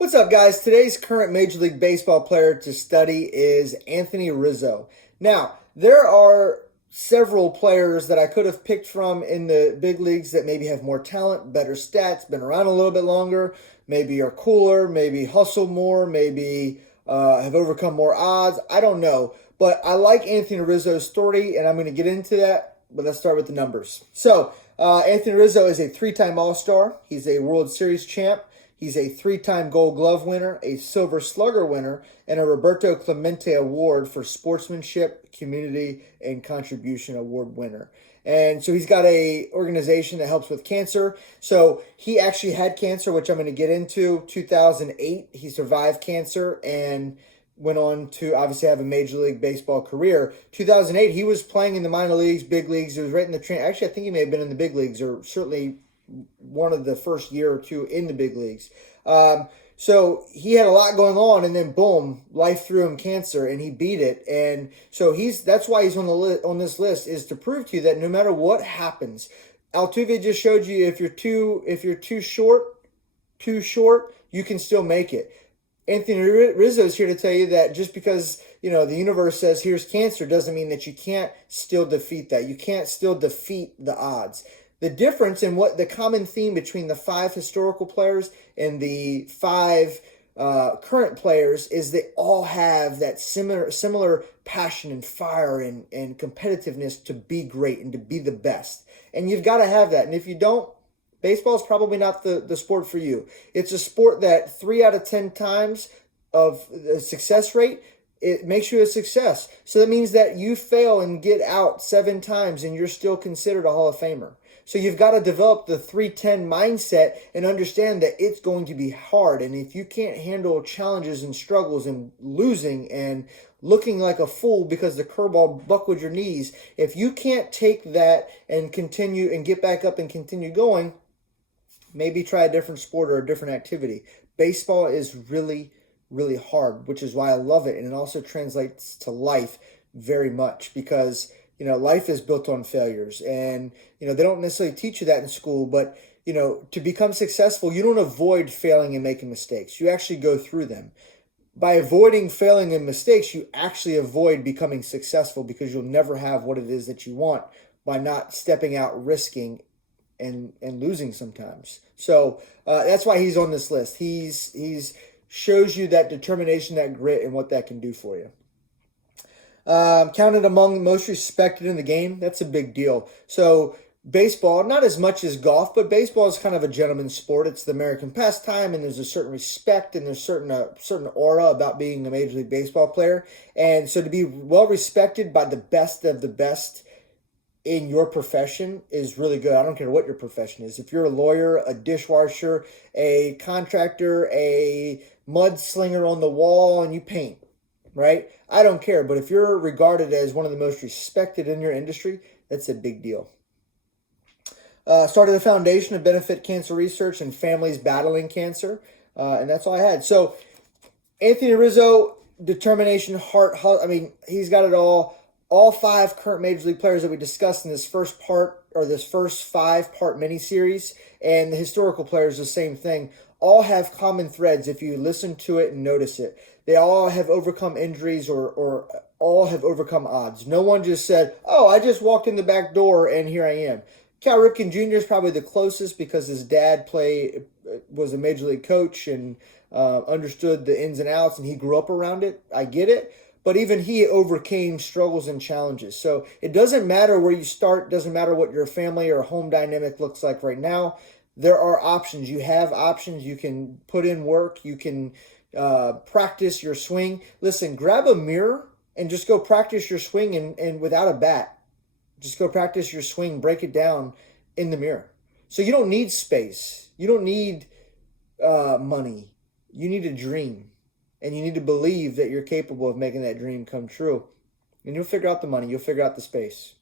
What's up, guys? Today's current Major League Baseball player to study is Anthony Rizzo. Now, there are several players that I could have picked from in the big leagues that maybe have more talent, better stats, been around a little bit longer, maybe are cooler, maybe hustle more, maybe have overcome more odds. I don't know. But I like Anthony Rizzo's story, and I'm going to get into that. But let's start with the numbers. Anthony Rizzo is a three-time All-Star. He's a World Series champ. He's a three-time Gold Glove winner, a Silver Slugger winner, and a Roberto Clemente Award for Sportsmanship, Community, and Contribution Award winner. And so he's got a organization that helps with cancer. So he actually had cancer, which I'm going to get into. 2008, he survived cancer and went on to obviously have a Major League Baseball career. 2008, he was playing in the minor leagues, big leagues. It was right in the train. Actually, I think he may have been in the big leagues, or certainly one of the first year or two in the big leagues. So he had a lot going on, and then boom, life threw him cancer, and he beat it. And so that's why he's on this list, is to prove to you that no matter what happens, Altuve just showed you if you're too short, you can still make it. Anthony Rizzo is here to tell you that just because the universe says here's cancer doesn't mean that you can't still defeat that. You can't still defeat the odds. The difference in what the common theme between the 5 historical players and the 5 current players is they all have that similar passion and fire and competitiveness to be great and to be the best. And you've got to have that. And if you don't, baseball is probably not the sport for you. It's a sport that 3 out of 10 times of the success rate, it makes you a success. So that means that you fail and get out 7 times and you're still considered a Hall of Famer. So you've got to develop the 3-10 mindset and understand that it's going to be hard. And if you can't handle challenges and struggles and losing and looking like a fool because the curveball buckled your knees, if you can't take that and continue and get back up and continue going, maybe try a different sport or a different activity. Baseball is really, really hard, which is why I love it. And it also translates to life very much because life is built on failures, and they don't necessarily teach you that in school, but to become successful, you don't avoid failing and making mistakes. You actually go through them. By avoiding failing and mistakes, you actually avoid becoming successful because you'll never have what it is that you want by not stepping out, risking, and losing sometimes. So that's why he's on this list. He's shows you that determination, that grit, and what that can do for you. Counted among the most respected in the game. That's a big deal. So baseball, not as much as golf, but baseball is kind of a gentleman's sport. It's the American pastime, and there's a certain respect and there's certain aura about being a Major League Baseball player. And so to be well respected by the best of the best in your profession is really good. I don't care what your profession is. If you're a lawyer, a dishwasher, a contractor, a mudslinger on the wall, and you paint, right? I don't care. But if you're regarded as one of the most respected in your industry, that's a big deal. Started a foundation to benefit cancer research and families battling cancer. And that's all I had. So Anthony Rizzo, determination, heart. He's got it all. All 5 current Major League players that we discussed in this first part, or this first 5-part miniseries, and the historical players, the same thing, all have common threads if you listen to it and notice it. They all have overcome injuries or all have overcome odds. No one just said, oh, I just walked in the back door and here I am. Cal Ripken Jr. is probably the closest because his dad was a Major League coach and understood the ins and outs, and he grew up around it. I get it. But even he overcame struggles and challenges. So it doesn't matter where you start. It doesn't matter what your family or home dynamic looks like right now. There are options. You have options. You can put in work. You can practice your swing. Listen, grab a mirror and just go practice your swing and without a bat. Just go practice your swing. Break it down in the mirror. So you don't need space. You don't need money. You need a dream. And you need to believe that you're capable of making that dream come true. And you'll figure out the money. You'll figure out the space.